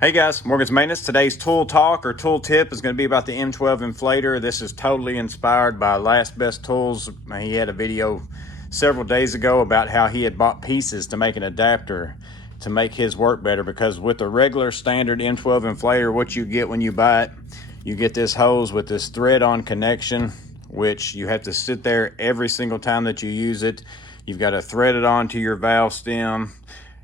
Hey guys, Morgan's Maintenance. Today's tool talk or tool tip is going to be about the M12 inflator. This is totally inspired by Last Best Tools. He had a video several days ago about how he had bought pieces to make an adapter to make his work better, because with the regular standard M12 inflator, what you get when you buy it, you get this hose with this thread-on connection, which you have to sit there every single time that you use it. You've got to thread it onto your valve stem,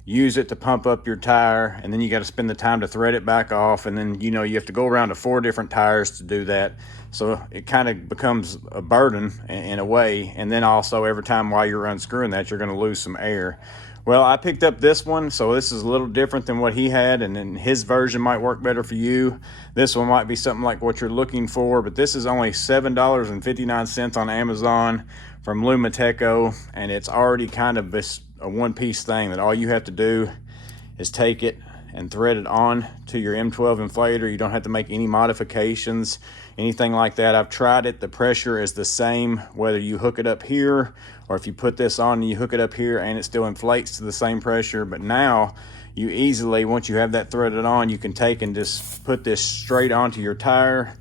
use it to pump up your tire, and then you got to spend the time to thread it back off, and then you have to go around to 4 different tires to do that. So it kind of becomes a burden in a way, and then also every time while you're unscrewing that, you're going to lose some air. Well, I picked up this one, so this is a little different than what he had, and then his version might work better for you. This one might be something like what you're looking for, but this is only $7.59 on Amazon from Lumateco, and it's already kind of a one-piece thing that all you have to do is take it and thread it on to your M12 inflator. You don't have to make any modifications, anything like that. I've tried it. The pressure is the same whether you hook it up here or if you put this on and you hook it up here, and it still inflates to the same pressure. But now you easily, once you have that threaded on, you can take and just put this straight onto your tire,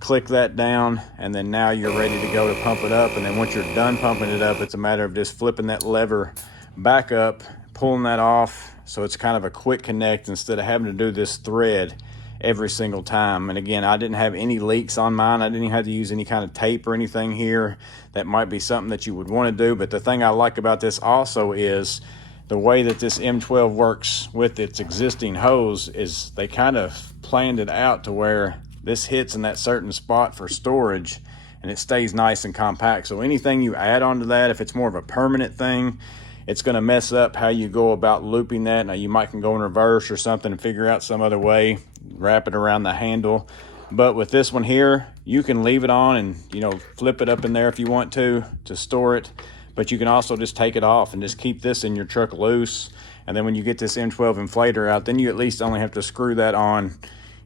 click that down, and then now you're ready to go to pump it up. And then once you're done pumping it up, it's a matter of just flipping that lever back up, pulling that off, so it's kind of a quick connect instead of having to do this thread every single time. And again, I didn't have any leaks on mine. I didn't even have to use any kind of tape or anything here. That might be something that you would want to do, but the thing I like about this also is the way that this M12 works with its existing hose is they kind of planned it out to where this hits in that certain spot for storage, and it stays nice and compact. So anything you add onto that, if it's more of a permanent thing, it's going to mess up how you go about looping that. Now you might can go in reverse or something and figure out some other way, wrap it around the handle. But with this one here, you can leave it on and flip it up in there if you want to store it. But you can also just take it off and just keep this in your truck loose. And then when you get this M12 inflator out, then you at least only have to screw that on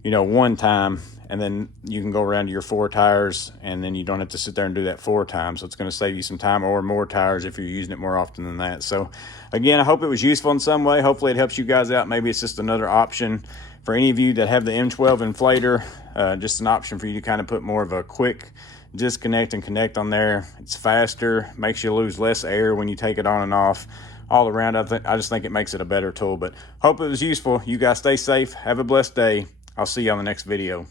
one time, and then you can go around to your 4 tires, and then you don't have to sit there and do that 4 times. So it's going to save you some time, or more tires if you're using it more often than that. So again, I hope it was useful in some way. Hopefully it helps you guys out. Maybe it's just another option for any of you that have the M12 inflator, just an option for you to kind of put more of a quick disconnect and connect on there. It's faster, makes you lose less air when you take it on and off. All around, I just think it makes it a better tool. But hope it was useful. You guys stay safe. Have a blessed day. I'll see you on the next video.